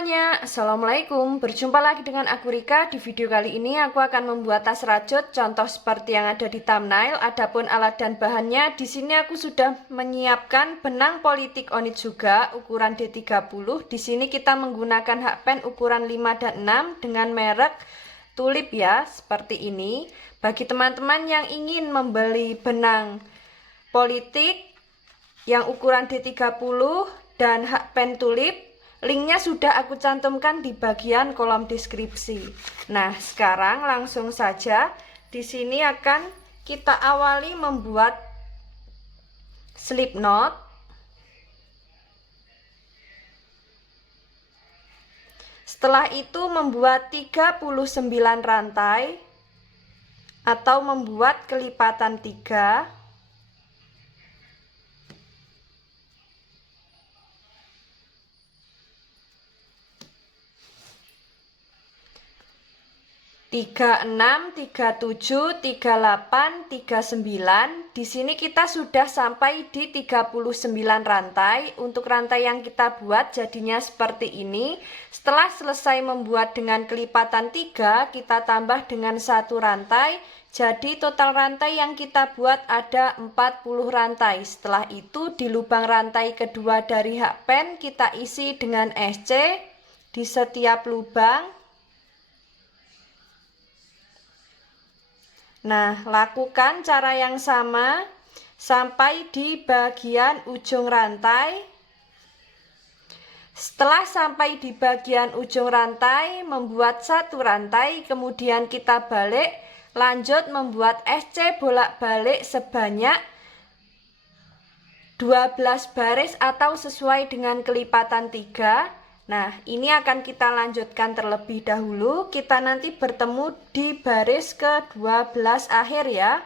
semuanya, Assalamualaikum. Berjumpa lagi dengan aku Rika. Di video kali ini aku akan membuat tas rajut contoh seperti yang ada di thumbnail. Adapun alat dan bahannya, di sini aku sudah menyiapkan benang politik Onitsuga ukuran D30. Di sini kita menggunakan hakpen ukuran 5 dan 6 dengan merek Tulip ya, seperti ini. Bagi teman-teman yang ingin membeli benang politik yang ukuran D30 dan hakpen Tulip, linknya sudah aku cantumkan di bagian kolom deskripsi. Nah, sekarang langsung saja di sini akan kita awali membuat slip knot. Setelah itu membuat 39 rantai atau membuat kelipatan 3. Tiga enam, 37, 38, 39. Di sini kita sudah sampai di 39 rantai. Untuk rantai yang kita buat jadinya seperti ini. Setelah selesai membuat dengan kelipatan 3, kita tambah dengan 1 rantai. Jadi total rantai yang kita buat ada 40 rantai. Setelah itu di lubang rantai kedua dari hakpen kita isi dengan SC di setiap lubang. Nah, lakukan cara yang sama sampai di bagian ujung rantai. Setelah sampai di bagian ujung rantai, membuat 1 rantai, kemudian kita balik, lanjut membuat SC bolak-balik sebanyak 12 baris atau sesuai dengan kelipatan 3. Nah, ini akan kita lanjutkan terlebih dahulu. Kita nanti bertemu di baris ke-12 akhir ya.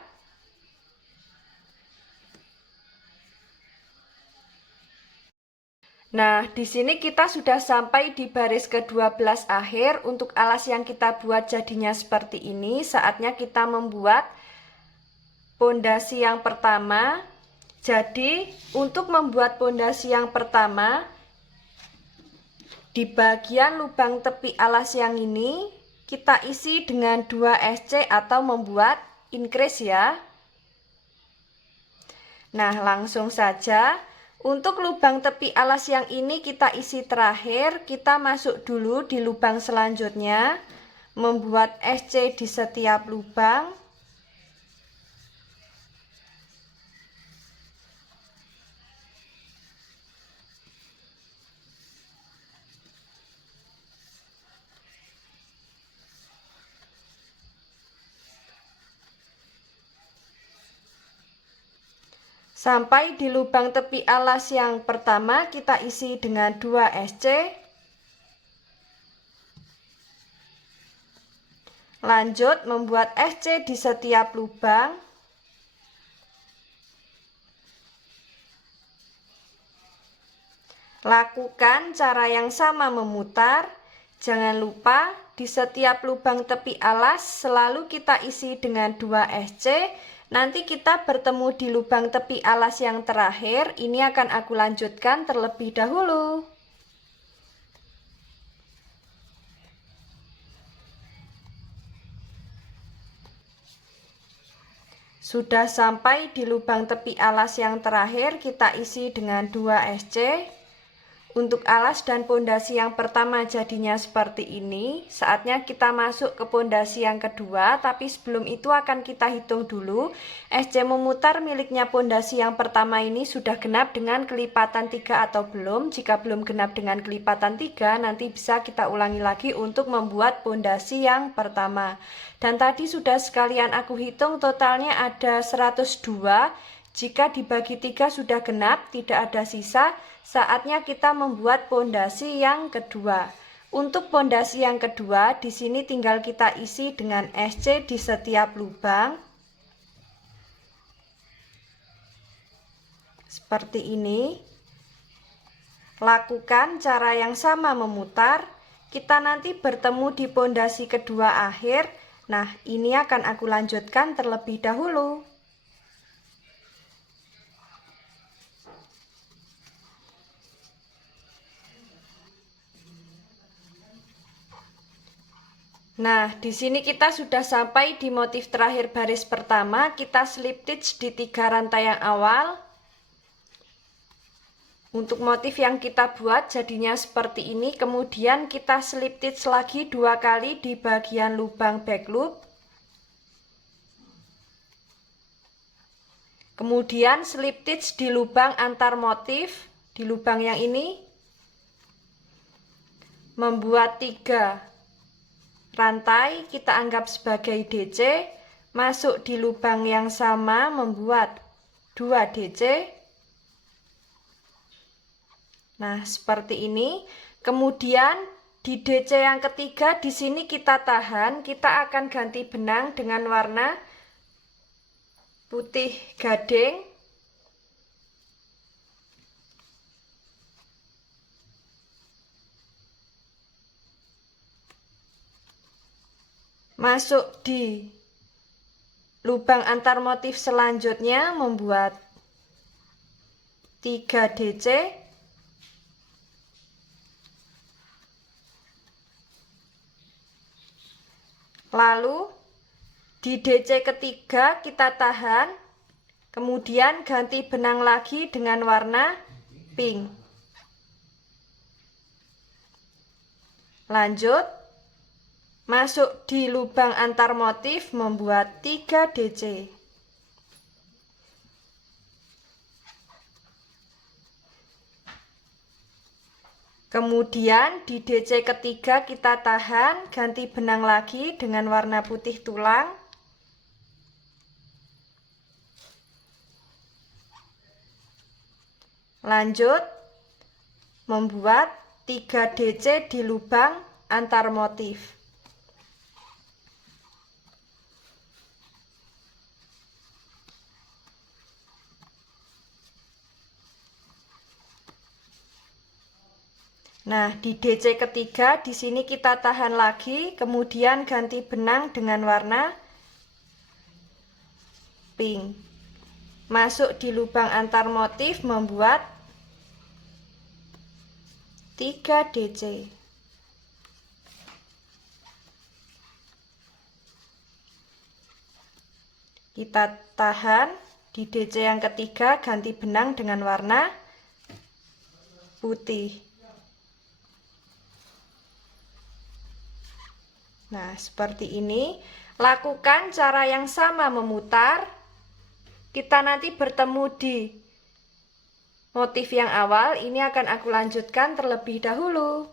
Nah, di sini kita sudah sampai di baris ke-12 akhir. Untuk alas yang kita buat jadinya seperti ini. Saatnya kita membuat pondasi yang pertama. Jadi, untuk membuat pondasi yang pertama, di bagian lubang tepi alas yang ini kita isi dengan 2 SC atau membuat increase ya. Nah, langsung saja untuk lubang tepi alas yang ini kita isi terakhir. Kita masuk dulu di lubang selanjutnya, membuat SC di setiap lubang. Sampai di lubang tepi alas yang pertama kita isi dengan 2 SC. Lanjut membuat SC di setiap lubang. Lakukan cara yang sama memutar. Jangan lupa di setiap lubang tepi alas selalu kita isi dengan 2 SC. Nanti kita bertemu di lubang tepi alas yang terakhir. Ini akan aku lanjutkan terlebih dahulu. Sudah sampai di lubang tepi alas yang terakhir, kita isi dengan 2 SC. Untuk alas dan pondasi yang pertama jadinya seperti ini. Saatnya kita masuk ke pondasi yang kedua, tapi sebelum itu akan kita hitung dulu. SC memutar miliknya pondasi yang pertama ini sudah genap dengan kelipatan 3 atau belum. Jika belum genap dengan kelipatan 3, nanti bisa kita ulangi lagi untuk membuat pondasi yang pertama. Dan tadi sudah sekalian aku hitung totalnya ada 102. Jika dibagi 3 sudah genap, tidak ada sisa, saatnya kita membuat pondasi yang kedua. Untuk pondasi yang kedua, di sini tinggal kita isi dengan SC di setiap lubang. Seperti ini. Lakukan cara yang sama memutar. Kita nanti bertemu di pondasi kedua akhir. Nah, ini akan aku lanjutkan terlebih dahulu. Nah, di sini kita sudah sampai di motif terakhir baris pertama. Kita slip stitch di 3 rantai yang awal. Untuk motif yang kita buat jadinya seperti ini. Kemudian kita slip stitch lagi 2 kali di bagian lubang back loop. Kemudian slip stitch di lubang antar motif, di lubang yang ini. Membuat 3 rantai, kita anggap sebagai DC. Masuk di lubang yang sama, membuat 2 DC. Nah, seperti ini. Kemudian di DC yang ketiga, di sini kita tahan. Kita akan ganti benang dengan warna putih gading. Masuk di lubang antar motif selanjutnya, membuat 3 DC. Lalu di DC ketiga kita tahan, kemudian ganti benang lagi dengan warna pink. Lanjut, masuk di lubang antar motif, membuat 3 DC. Kemudian di DC ketiga kita tahan, ganti benang lagi dengan warna putih tulang. Lanjut, membuat 3 DC di lubang antar motif. Nah, di DC ketiga di sini kita tahan lagi, kemudian ganti benang dengan warna pink. Masuk di lubang antar motif, membuat 3 DC. Kita tahan di DC yang ketiga, ganti benang dengan warna putih. Nah, seperti ini. Lakukan cara yang sama memutar. Kita nanti bertemu di motif yang awal. Ini akan aku lanjutkan terlebih dahulu.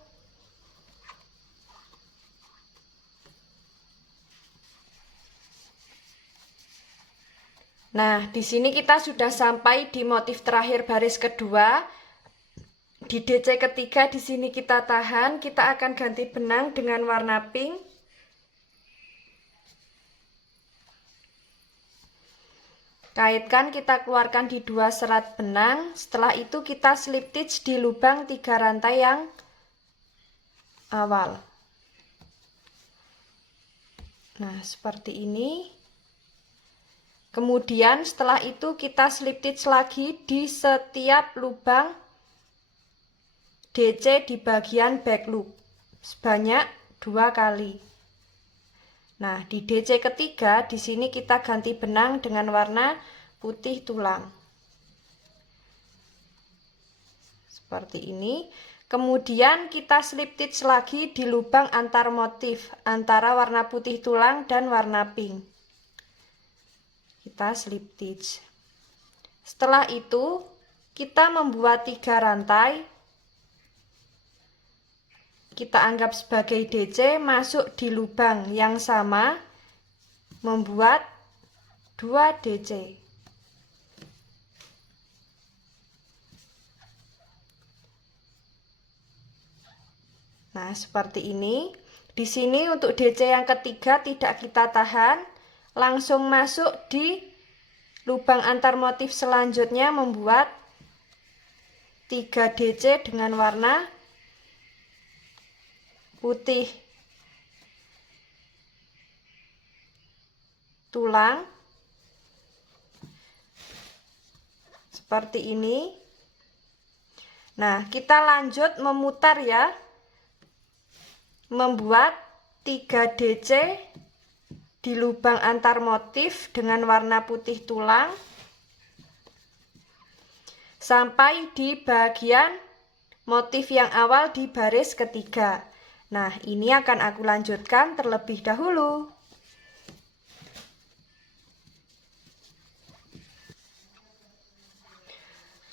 Nah, di sini kita sudah sampai di motif terakhir baris kedua. Di DC ketiga di sini kita tahan, kita akan ganti benang dengan warna pink. Kaitkan, kita keluarkan di 2 serat benang. Setelah itu kita slip stitch di lubang 3 rantai yang awal. Nah, seperti ini. Kemudian setelah itu kita slip stitch lagi di setiap lubang DC di bagian back loop sebanyak 2 kali. Nah, di DC ketiga di sini kita ganti benang dengan warna putih tulang. Seperti ini. Kemudian kita slip stitch lagi di lubang antar motif antara warna putih tulang dan warna pink. Kita slip stitch. Setelah itu kita membuat 3 rantai. Kita anggap sebagai DC, masuk di lubang yang sama, membuat 2 DC. Nah, seperti ini. Di sini untuk DC yang ketiga tidak kita tahan, langsung masuk di lubang antar motif selanjutnya, membuat 3 DC dengan warna putih tulang. Seperti ini. Nah, kita lanjut memutar ya. Membuat 3 DC di lubang antar motif dengan warna putih tulang sampai di bagian motif yang awal di baris ketiga. Nah, ini akan aku lanjutkan terlebih dahulu.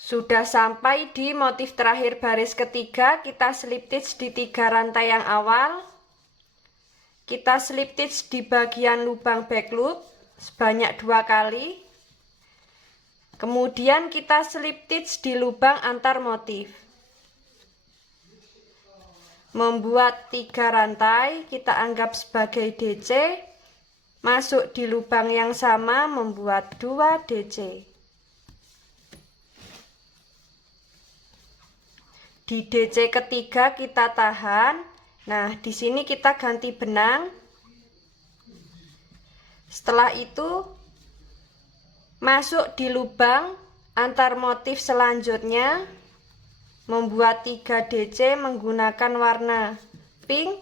Sudah sampai di motif terakhir baris ketiga, kita slip stitch di 3 rantai yang awal. Kita slip stitch di bagian lubang back loop sebanyak 2 kali. Kemudian kita slip stitch di lubang antar motif. Membuat 3 rantai, kita anggap sebagai DC. Masuk di lubang yang sama, membuat 2 DC. Di DC ketiga kita tahan. Nah, di sini kita ganti benang. Setelah itu masuk di lubang antar motif selanjutnya, membuat 3 DC menggunakan warna pink.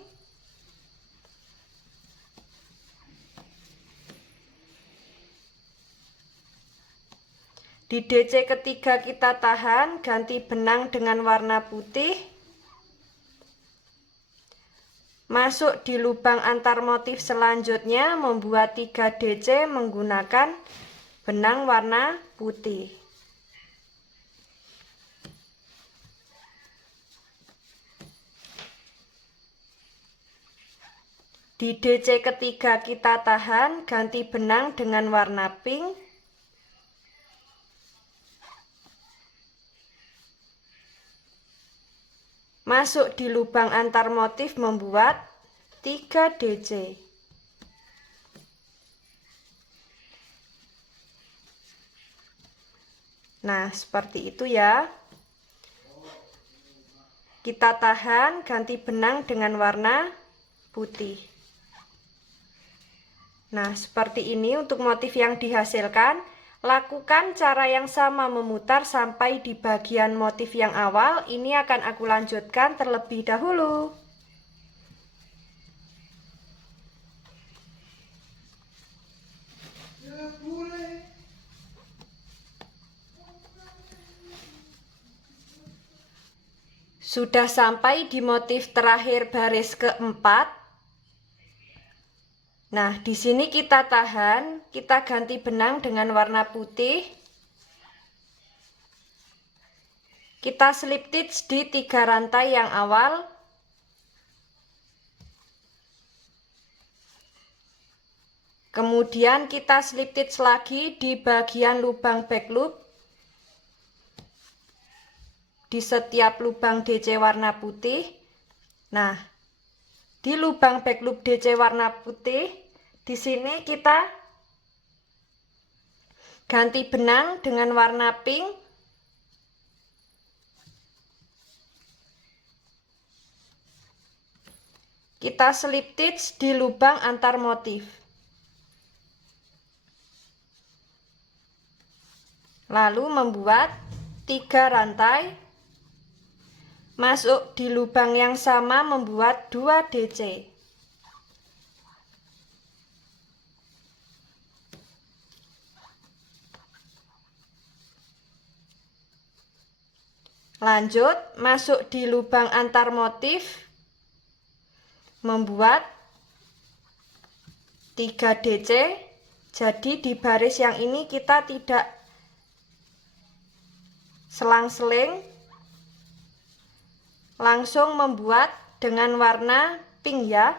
Di DC ketiga kita tahan, ganti benang dengan warna putih. Masuk di lubang antar motif selanjutnya, membuat 3 DC menggunakan benang warna putih. Di DC ketiga kita tahan, ganti benang dengan warna pink. Masuk di lubang antar motif, membuat 3 DC. Nah, seperti itu ya. Kita tahan, ganti benang dengan warna putih. Nah, seperti ini untuk motif yang dihasilkan. Lakukan cara yang sama memutar sampai di bagian motif yang awal. Ini akan aku lanjutkan terlebih dahulu. Sudah sampai di motif terakhir baris keempat. Nah, di sini kita tahan, kita ganti benang dengan warna putih. Kita slip stitch di 3 rantai yang awal. Kemudian kita slip stitch lagi di bagian lubang back loop. Di setiap lubang DC warna putih. Nah, di lubang back loop DC warna putih, di sini kita ganti benang dengan warna pink. Kita slip stitch di lubang antar motif. Lalu membuat 3 rantai. Masuk di lubang yang sama, membuat 2 DC. Lanjut, masuk di lubang antar motif, membuat 3 DC. Jadi di baris yang ini kita tidak selang-seling, langsung membuat dengan warna pink ya.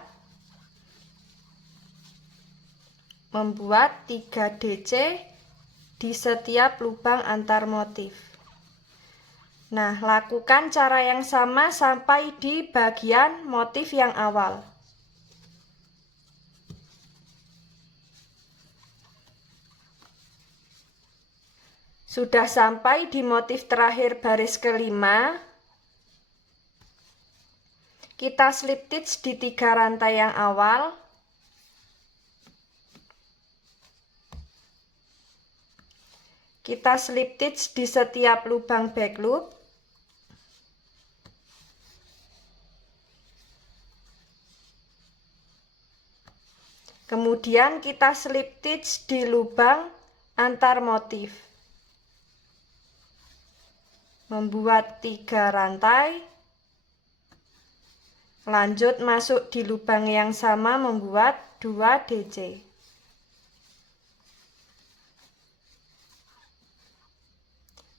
Membuat 3 DC di setiap lubang antar motif. Nah, lakukan cara yang sama sampai di bagian motif yang awal. Sudah sampai di motif terakhir baris kelima. Kita slip stitch di 3 rantai yang awal. Kita slip stitch di setiap lubang back loop. Kemudian kita slip stitch di lubang antar motif. Membuat 3 rantai. Lanjut masuk di lubang yang sama membuat 2 DC.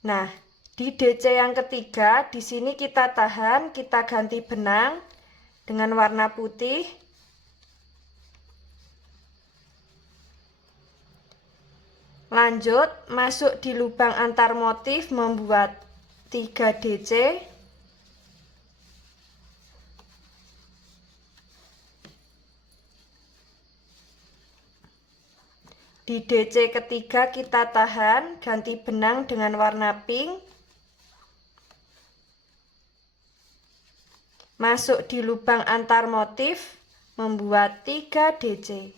Nah, di DC yang ketiga, di sini kita tahan, kita ganti benang dengan warna putih. Lanjut, masuk di lubang antar motif membuat 3 DC. Di DC ketiga kita tahan, ganti benang dengan warna pink. Masuk di lubang antar motif membuat 3 DC.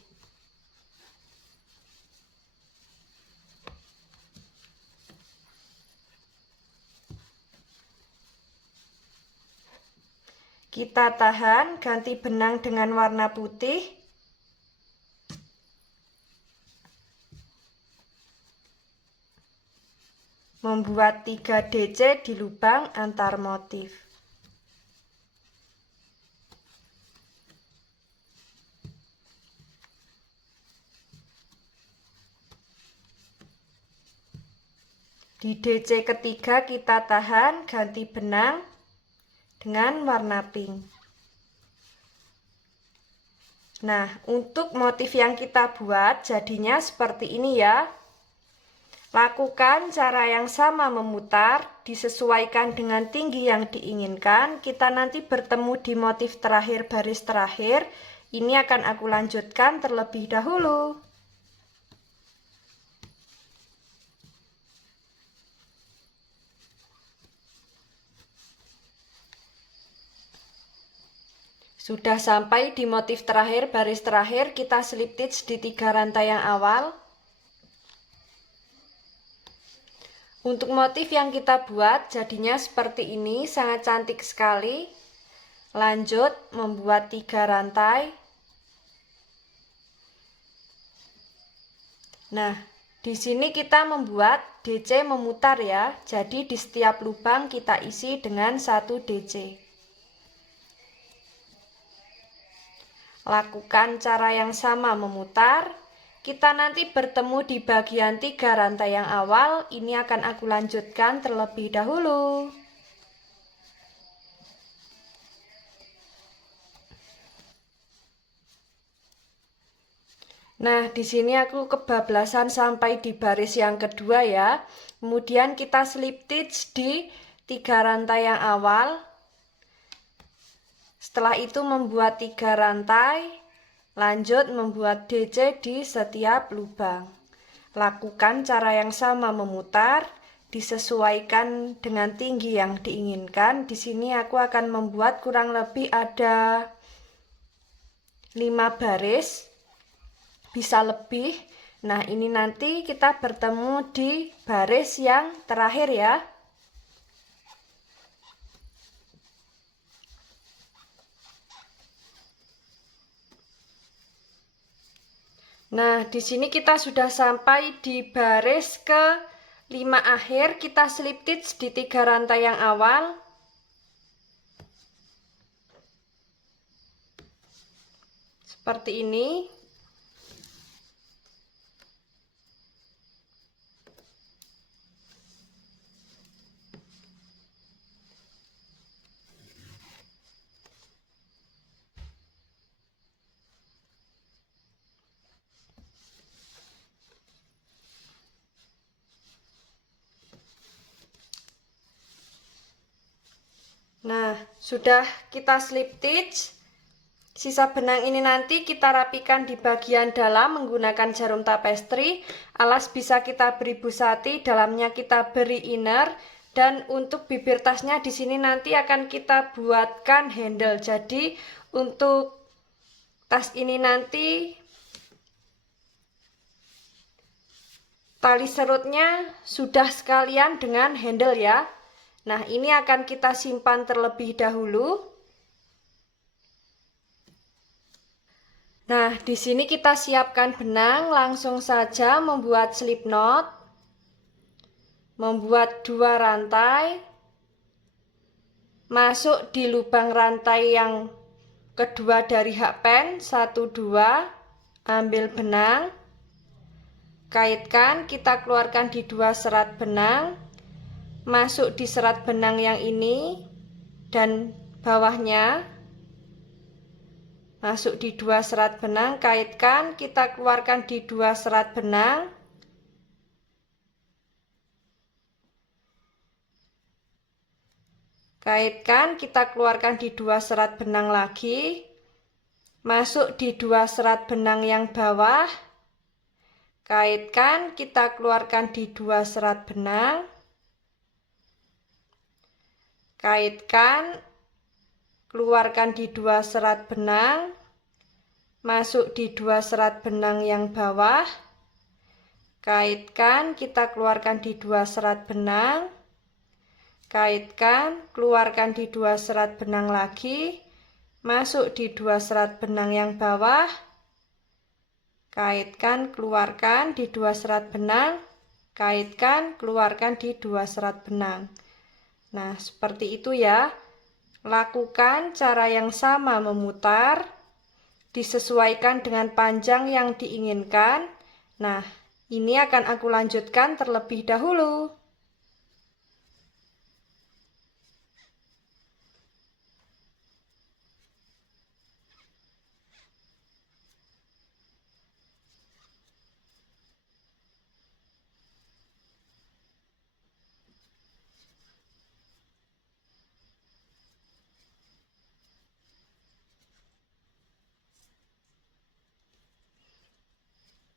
Kita tahan, ganti benang dengan warna putih. Membuat 3 DC di lubang antar motif. Di DC ketiga kita tahan, ganti benang dengan warna pink. Nah, untuk motif yang kita buat jadinya seperti ini ya. Lakukan cara yang sama memutar, disesuaikan dengan tinggi yang diinginkan. Kita nanti bertemu di motif terakhir baris terakhir. Ini akan aku lanjutkan terlebih dahulu. Sudah sampai di motif terakhir baris terakhir, kita slip stitch di 3 rantai yang awal. Untuk motif yang kita buat jadinya seperti ini, sangat cantik sekali. Lanjut membuat 3 rantai. Nah, di sini kita membuat DC memutar ya. Jadi di setiap lubang kita isi dengan 1 DC. Lakukan cara yang sama memutar. Kita nanti bertemu di bagian 3 rantai yang awal. Ini akan aku lanjutkan terlebih dahulu. Nah, di sini aku kebablasan sampai di baris yang kedua ya. Kemudian kita slip stitch di 3 rantai yang awal. Setelah itu membuat 3 rantai, lanjut membuat DC di setiap lubang. Lakukan cara yang sama memutar, disesuaikan dengan tinggi yang diinginkan. Di sini aku akan membuat kurang lebih ada 5 baris, bisa lebih. Nah, ini nanti kita bertemu di baris yang terakhir ya. Nah, di sini kita sudah sampai di baris ke-5 akhir. Kita slip stitch di 3 rantai yang awal. Seperti ini. Nah, sudah kita slip stitch. Sisa benang ini nanti kita rapikan di bagian dalam menggunakan jarum tapestri. Alas bisa kita beri busati, dalamnya kita beri inner. Dan untuk bibir tasnya di sini nanti akan kita buatkan handle. Jadi untuk tas ini nanti tali serutnya sudah sekalian dengan handle ya. Nah, ini akan kita simpan terlebih dahulu. Nah, di sini kita siapkan benang, langsung saja membuat slip knot. Membuat 2 rantai. Masuk di lubang rantai yang kedua dari hakpen, 1 2. Ambil benang. Kaitkan, kita keluarkan di 2 serat benang. Masuk di serat benang yang ini dan bawahnya. Masuk di 2 serat benang, kaitkan, kita keluarkan di 2 serat benang. Kaitkan, kita keluarkan di 2 serat benang lagi. Masuk di 2 serat benang yang bawah. Kaitkan, kita keluarkan di 2 serat benang. Kaitkan, keluarkan di 2 serat benang. Masuk di 2 serat benang yang bawah. Kaitkan, kita keluarkan di 2 serat benang. Kaitkan, keluarkan di 2 serat benang lagi. Masuk di 2 serat benang yang bawah. Kaitkan, keluarkan di 2 serat benang. Kaitkan, keluarkan di 2 serat benang. Nah, seperti itu ya. Lakukan cara yang sama memutar. Disesuaikan dengan panjang yang diinginkan. Nah, ini akan aku lanjutkan terlebih dahulu.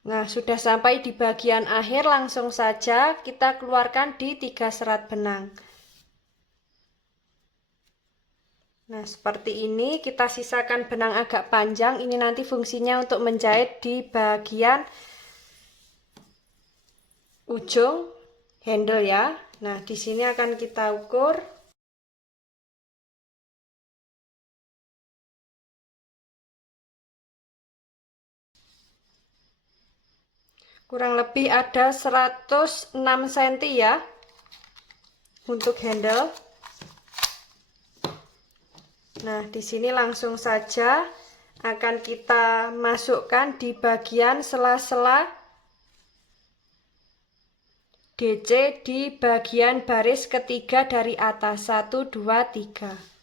Nah, sudah sampai di bagian akhir, langsung saja kita keluarkan di 3 serat benang. Nah, seperti ini. Kita sisakan benang agak panjang. Ini nanti fungsinya untuk menjahit di bagian ujung handle ya. Nah, di sini akan kita ukur. Kurang lebih ada 106 cm ya untuk handle. Nah, di sini langsung saja akan kita masukkan di bagian sela-sela DC di bagian baris ketiga dari atas. 1 2 3.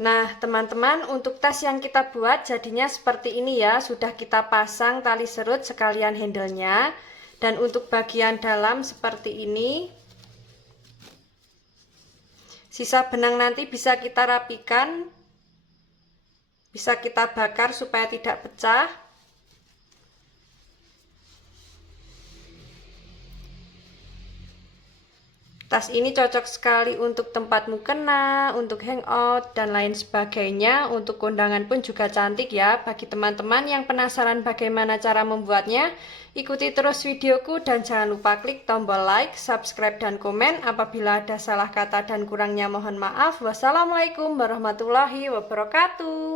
Nah, teman-teman, untuk tas yang kita buat jadinya seperti ini ya. Sudah kita pasang tali serut sekalian handle-nya. Dan untuk bagian dalam seperti ini. Sisa benang nanti bisa kita rapikan. Bisa kita bakar supaya tidak pecah. Tas ini cocok sekali untuk tempat mukena, untuk hangout, dan lain sebagainya. Untuk kondangan pun juga cantik ya. Bagi teman-teman yang penasaran bagaimana cara membuatnya, ikuti terus videoku dan jangan lupa klik tombol like, subscribe, dan komen. Apabila ada salah kata dan kurangnya mohon maaf. Wassalamualaikum warahmatullahi wabarakatuh.